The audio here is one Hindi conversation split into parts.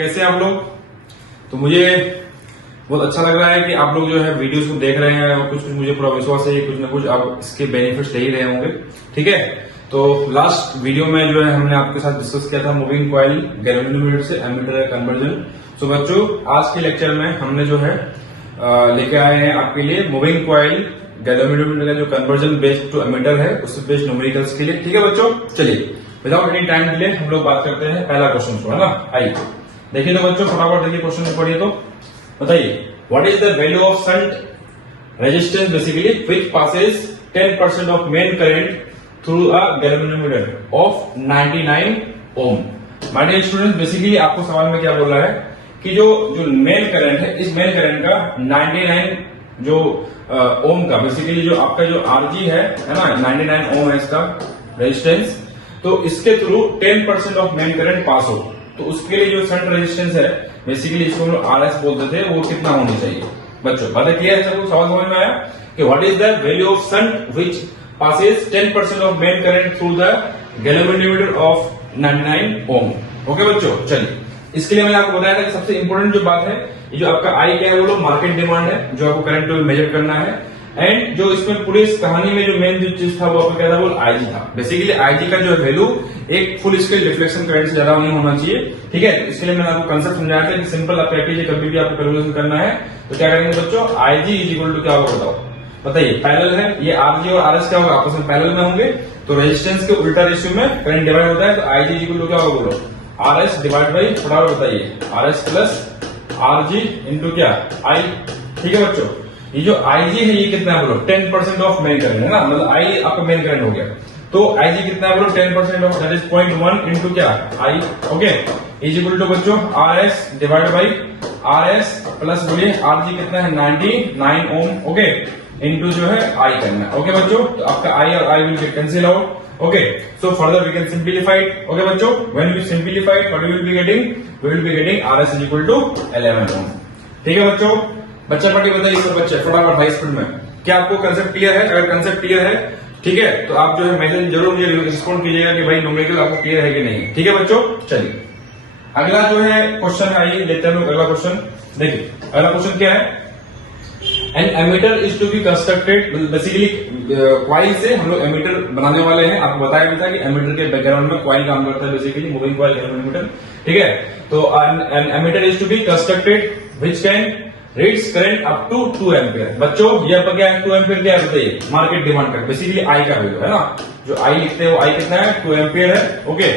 कैसे आप लोग? तो मुझे बहुत अच्छा लग रहा है कि आप लोग जो है वीडियोस को देख रहे हैं और कुछ कुछ मुझे पूरा विश्वास है कि कुछ ना कुछ आप इसके बेनिफिट्स ले ही रहे होंगे। ठीक है, तो लास्ट वीडियो में जो है हमने आपके साथ डिस्कस किया था मूविंग कॉइल गैल्वेनोमीटर से एमीटर कन्वर्जन। तो बच्चों आज के लेक्चर में हमने जो है लेके आए हैं आपके लिए मूविंग कॉइल गैल्वेनोमीटर का जो कन्वर्जन बेस्ड टू एमीटर है उससे बेस्ड न्यूमेरिकल्स के लिए। ठीक है बच्चों, चलिए विदाउट एनी टाइम डिले हम लोग बात करते हैं पहला क्वेश्चन को, है ना। आइए देखिए तो बच्चों फटाफट देखिए क्वेश्चन में पढ़िए। तो बताइए what is the value of shunt resistance basically which passes 10% of main current through a galvanometer of 99 ohm. My dear students, basically आपको सवाल में क्या बोल रहा है कि जो मेन करंट है इस मेन करंट का 99 जो ओम का बेसिकली जो आपका जो आरजी है ना 99 ओम है इसका रेजिस्टेंस, तो इसके through 10% of main current pass हो तो उसके लिए जो शंट रेजिस्टेंस है बेसिकली इसको हम लोग आरएस बोलते थे वो कितना होनी चाहिए। बच्चों बात क्लियर है? सबको सवाल समझ में आया कि what is the value of shunt which passes 10% of main current through the galvanometer of 99 ohm. Okay बच्चों, चलिए इसके लिए मैंने आपको बताया था कि सबसे इंपॉर्टेंट जो बात है ये जो आपका आई क्या है वो लोग मार्केट डिमांड है जो आपको करंट मेजर करना है। एंड जो इसमें पूरी इस कहानी में जो मेन जो चीज था वो आपको क्या था, वो आईजी था। बेसिकली आईजी का जो वैल्यू एक फुल स्केल रिफ्लेक्शन करंट से ज्यादा नहीं होना चाहिए। ठीक है, इसके लिए मैंने आपको कंसेप्ट समझाया था कि सिंपल आप क्या कीजिए, कभी भी आपको कैलकुलेशन करना है तो क्या करेंगे बच्चों, आईजी इज इक्वल टू क्या होगा बताओ, बताइए। पैरेलल है ये आरजी और आरएस क्या होगा आपस में पैरेलल में होंगे तो रेजिस्टेंस के उल्टा रेशियो में करंट डिवाइड होता है। तो आईजी इज इक्वल टू क्या होगा बोलो, आरएस डिवाइड बाई फटाफट बताइए आरएस प्लस आरजी इंटू क्या आई। ठीक है बच्चों, ये जो आईजी है ये कितना है बोलो 10% ऑफ मेन करंट है ना, मतलब आई आपका मेन करंट हो गया। तो आईजी कितना है बोलो 10% ऑफ दैट इज 0.1 इंटू क्या आई। ओके, इज इक्वल टू बच्चों RS divide by RS plus बोलिए आरजी कितना है 99 ओम। ओके, इंटू जो है आई करना है। ओके बच्चों, तो आपका आई और I will get cancel out. Okay, so further we can simplify it. Okay बच्चों, when we simplify it, what we will be getting? We will be getting RS is equal to 11 ohm. ठीक है बच्चों, बच्चा पार्टी बताइए सब बच्चे फटाफट हाई स्पीड में। क्या आपको कंसेप्ट क्लियर है? अगर कंसेप्ट क्लियर है ठीक है तो आप जो है मैसेज जरूर मुझे रिस्पॉन्ड कीजिएगा कि भाई न्यूमेरिकल आपको क्लियर है कि नहीं। ठीक है बच्चों, चलिए अगला जो है क्वेश्चन आइए लेते हैं लोग अगला क्वेश्चन। देखिए अगला क्वेश्चन क्या है, an ammeter is to be constructed. Basically coil से हम लोग एमीटर बनाने वाले हैं। आपको बताया भी था कि एमीटर के बैकग्राउंड में क्वाइल काम करता है बेसिकली मूविंग कॉइल गैल्वेनोमीटर। ठीक है, तो an ammeter is to be constructed which can reads current up to 2 ampere. बच्चों ये आपका क्या है 2 एम्पियर क्या है बताइए, मार्केट डिमांड का बेसिकली आई का वैल्यू है ना, जो आई लिखते हैं वो आई कितना है 2 एम्पियर है। Okay,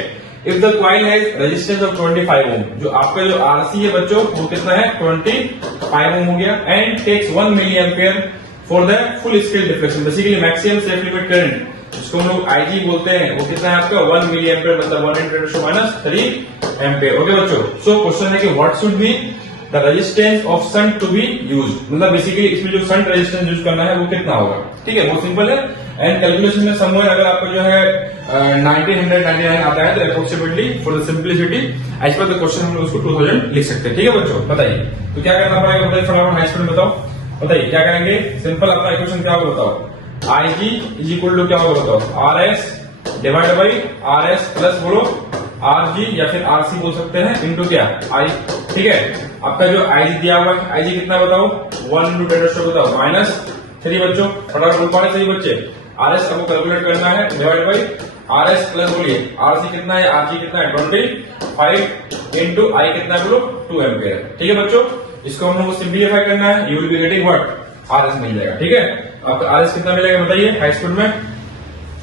if the coil has resistance of 25 ओम, जो आपका जो आरसी है बच्चों वो कितना है 25 ओम हो गया। And takes 1 milli ampere for the full scale deflection. Basically maximum safe limit current जिसको हम लोग आईजी बोलते हैं वो कितना है आपका 1 मिली एम्पियर, मतलब 1 × 10⁻³ एम्पियर। ओके बच्चों, सो क्वेश्चन है कि what should be the resistance of shunt to be use, मतलब बेसिकली इसमें जो शंट रेजिस्टेंस यूज करना है वो कितना होगा। ठीक है, बहुत सिंपल है। एंड कैलकुलेशन में समवेयर अगर आपको जो है 1999 आता है तो approximately for the simplicity as per the question हम लोग उसको 2000 लिख सकते हैं। ठीक है बच्चों, बताइए तो क्या करना पड़ेगा बताइए फटाफट हाई स्पीड बताओ, बताइए क्या करेंगे। सिंपल अपना इक्वेशन क्या होगा बताओ, आईजी इज इक्वल टू क्या होगा बताओ RS divide by RS plus बोलो आरजी या फिर आरसी बोल सकते हैं इंटू क्या आई। ठीक है, आपका जो आईजी दिया हुआ है आईजी कितना बताओ 1 × 10⁻³ बताओ -3 बच्चों फटाफट बोल पा रहे सही बच्चे। आरएस आपको कैलकुलेट करना है डिवाइड बाई आरएस प्लस बोलिए आरसी कितना है आरजी कितना है 25 इंटू आई कितना है बोलो 2 एम्पियर। ठीक है बच्चों, इसको हम लोग को सिंप्लीफाई करना है, you will be getting what RS मिल जाएगा। ठीक है, आपका आरएस कितना मिलेगा बताइए हाई स्पीड में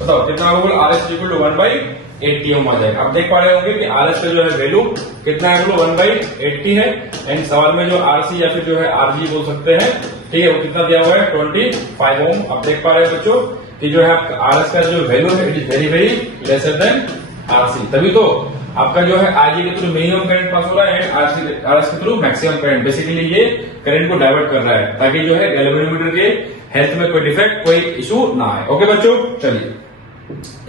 बताओ कितना होगा, आरएस इक्वल टू 1/80 ओम आ जाएगा। आप देख पा रहे होंगे कि आरएस का जो है वैल्यू कितना है बोलो 1/80 है। एंड सवाल में जो आरसी या फिर जो है आरजी बोल सकते हैं ठीक है वो कितना दिया हुआ है 25 ओम। आप देख पा रहे हैं बच्चों कि जो है आरएस का जो वैल्यू है it is very very lesser than RC, तभी तो आपका जो है आरजी के थ्रू मिनिमम करंट पास हो रहा है एंड आरएस के थ्रू मैक्सिमम करंट। बेसिकली ये करंट को डाइवर्ट कर रहा है ताकि जो है गैल्वेनोमीटर के हेल्थ में कोई डिफेक्ट कोई इशू ना आए। ओके बच्चों, चलिए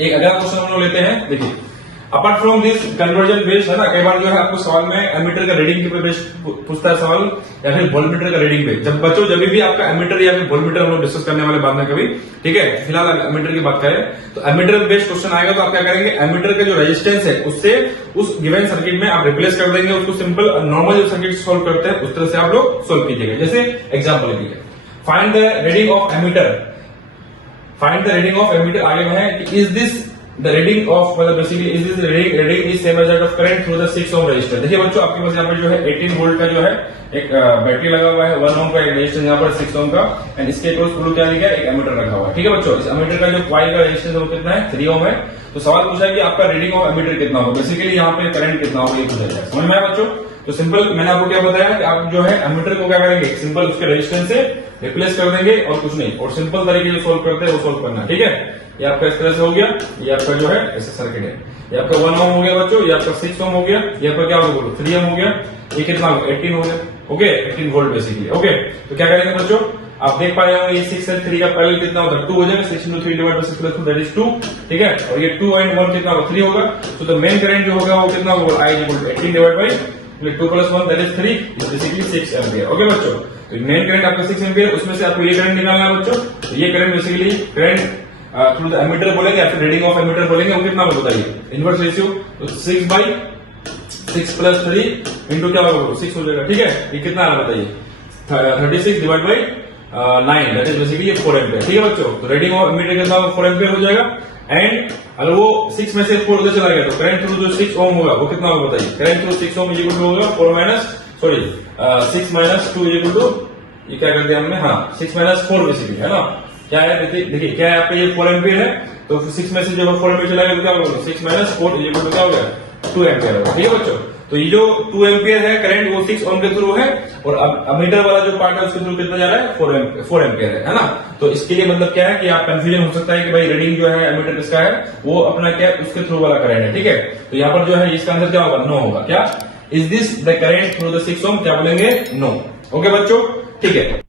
एक अगला क्वेश्चन हम लोग लेते हैं। देखिए apart from this conversion based है ना, कई बार जो है आपको सवाल में एमीटर का रीडिंग के बेस्ड पूछता है सवाल, या फिर वोल्टमीटर का रीडिंग पे। जब बच्चों जब भी आपका एमीटर या फिर वोल्टमीटर हम लोग डिस्कस करने वाले बाद में कभी, ठीक है, फिलहाल एमीटर की बात करें तो एमीटर बेस्ड क्वेश्चन आएगा तो आप क्या करेंगे, एमीटर का जो रेजिस्टेंस है उससे उस गिवन सर्किट में आप रिप्लेस कर देंगे उसको, सिंपल नॉर्मल जो सर्किट सोल्व करते हैं उस तरह से आप लोग सोल्व कीजिएगा। जैसे एग्जाम्पल लीजिए, find the reading of ammeter, find the reading of ammeter आगे में है कि is this the reading of, मतलब basically is this reading is same as that of current through the 6 ohm resistor. देखिए बच्चों आपके पास यहाँ पर जो है 18 वोल्ट का जो है एक बैटरी लगा हुआ है, 1 ओम का एक रेजिस्टेंस यहाँ पर 6 ओम का, एंड इसके अक्रॉस थ्रू क्या लिखा है, एक एमीटर रखा हुआ है। ठीक है बच्चों, इस एमीटर का जो कॉइल का रेजिस्टेंस है वो कितना है, 3 ओम है। तो सवाल पूछा है कि आपका रीडिंग ऑफ एमीटर कितना होगा, बेसिकली यहाँ पे करंट कितना होगा ये पूछा जाए। समझ में आया बच्चों? तो सिंपल मैंने आपको क्या बताया कि आप जो है एमीटर को क्या करेंगे, सिंपल उसके रेजिस्टेंस से रिप्लेस कर देंगे और कुछ नहीं, और सिंपल तरीके से सोल्व करते हैं वो सोल्व करना। ठीक है, ये आपका इस तरह से हो गया, ये आपका जो है ऐसे सर्किट है, ये आपका 1 ओम हो गया बच्चों, ये आपका 6 ओम हो गया, ये आपका क्या होगा बोलो 3 ओम हो गया, ये कितना होगा 18 हो गया। Okay, 18 volt basically. ओके, तो क्या करेंगे बच्चों, आप देख पा रहे होंगे ये 6 और 3 का पैरेलल कितना होगा 2 हो जाएगा, 6 into 3 divide by 6 plus 2 that is 2। ठीक है, और ये 2 and 1 कितना होगा 3 होगा, तो द मेन करंट जो होगा वो कितना होगा, I equal to 18 divide by 2 plus 1 that is 3 is basically 6 ampere. Okay बच्चों, तो मेन करंट आपका 6 एम्पियर, उसमें से आपको ये करंट निकालना है बच्चों। तो ये current basically current through the ammeter बोलेंगे या फिर रीडिंग ऑफ एमीटर बोलेंगे, वो कितना होगा बताइए, इनवर्स रेशियो, तो 6/6 प्लस 3 इंटू क्या होगा 6 हो जाएगा। ठीक है, ये कितना है बताइए 36 divide by 9 that is basically 4 ampere. ठीक है बच्चों, तो रीडिंग ऑफ एमीटर कितना 4 एम्पियर हो जाएगा। एंड अगर वो 6 में से 4 उधर चला गया तो करंट थ्रू जो 6 ओम होगा वो कितना होगा बताइए, current through 6 ohm equal to होगा 6 माइनस 2 इक्वल टू, ये क्या कर दिया हमने, हाँ 6 माइनस 4 बेसिकली है ना, क्या है देखिए क्या है आपका ये 4 एम्पियर है, तो 6 में से जब 4 एम्पियर चला गया तो क्या होगा 6 माइनस 4 इक्वल टू क्या हो गया 2 एम्पियर होगा। ठीक है बच्चों, तो ये जो 2 एम्पियर है करंट वो 6 ओम के थ्रू है, और अब एमीटर वाला जो पार्ट है उसके थ्रू कितना जा रहा है 4 एम्पियर है ना। तो इसके लिए मतलब क्या है कि आप कंफ्यूजन हो सकता है कि भाई रीडिंग जो है एमीटर किसका है, वो अपना क्या उसके थ्रू वाला करंट है। ठीक है, तो यहाँ पर जो है इसका आंसर क्या होगा, नो होगा। क्या is this the current through the 6 ओम, क्या बोलेंगे नो। ओके बच्चों, ठीक है।